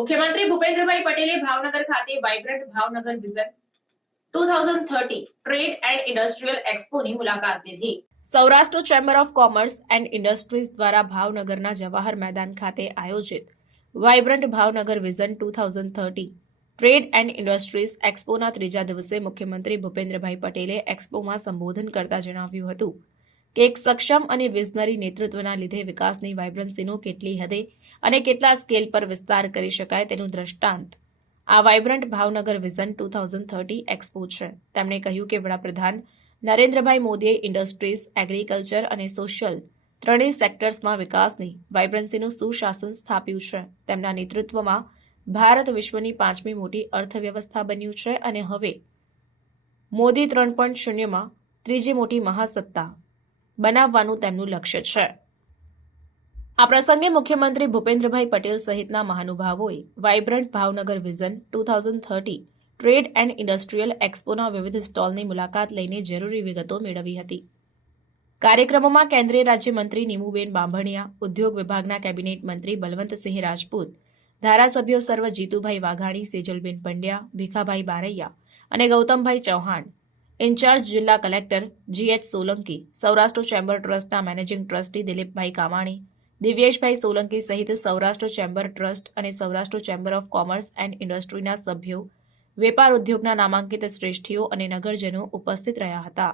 મુખ્યમંત્રી ભૂપેન્દ્રભાઈ પટેલે ભાવનગર ખાતે vibrant Bhavnagar vision two thousand thirty trade and industrial એક્સપોની મુલાકાત લીધી. Saurashtra chamber of commerce and industries દ્વારા ભાવનગરના જવાહર મેદાન ખાતે આયોજિત vibrant Bhavnagar vision two thousand thirty trade and industries એક્સપોના ત્રીજા દિવસે મુખ્યમંત્રી ભૂપેન્દ્રભાઈ પટેલે એક્સપોમાં સંબોધન કરતા જણાવ્યું હતું કે એક સક્ષમ અને વિઝનરી નેતૃત્વના લીધે વિકાસની વાઇબ્રન્સીનો કેટલી હદે અને કેટલા સ્કેલ પર વિસ્તાર કરી શકાય તેનું દ્રષ્ટાંત. આ vibrant Bhavnagar vision two thousand thirty expo છે. તેમણે કહ્યું કે વડાપ્રધાન નરેન્દ્રભાઈ મોદીએ ઇન્ડસ્ટ્રીઝ, એગ્રીકલ્ચર અને સોશિયલ ત્રણેય સેક્ટર્સમાં વિકાસની વાયબ્રન્સીનું સુશાસન સ્થાપ્યું છે. તેમના નેતૃત્વમાં ભારત વિશ્વની પાંચમી મોટી અર્થવ્યવસ્થા બન્યું છે અને હવે મોદી ત્રણ પોઈન્ટ શૂન્યમાં ત્રીજી મોટી મહાસત્તા બનાવવાનું તેમનું લક્ષ્ય છે. આ પ્રસંગે મુખ્યમંત્રી ભૂપેન્દ્રભાઈ પટેલ સહિતના મહાનુભાવોએ vibrant Bhavnagar vision two thousand thirty trade and industrial એક્સપોના વિવિધ સ્ટોલની મુલાકાત લઈને જરૂરી વિગતો મેળવી હતી. કાર્યક્રમોમાં કેન્દ્રીય રાજ્યમંત્રી નીમુબેન બાંભણિયા, ઉદ્યોગ વિભાગના કેબિનેટ મંત્રી બલવંતસિંહ રાજપૂત, ધારાસભ્યો સર્વ જીતુભાઈ વાઘાણી, સેજલબેન પંડ્યા, ભીખાભાઈ બારૈયા અને ગૌતમભાઈ ચૌહાણ. ઇન્ચાર્જ જિલ્લા collector G H Solanki, Saurashtra chamber ટ્રસ્ટના મેનેજિંગ ટ્રસ્ટી દિલીપભાઈ કામાણી દિવ્યેશભાઈ સોલંકી સહિત સૌરાષ્ટ્ર ચેમ્બર ટ્રસ્ટ અને Saurashtra chamber of commerce and ઇન્ડસ્ટ્રીના સભ્યો, વેપાર ઉદ્યોગના નામાંકિત શ્રેષ્ઠીઓ અને નગરજનો ઉપસ્થિત રહ્યા હતા.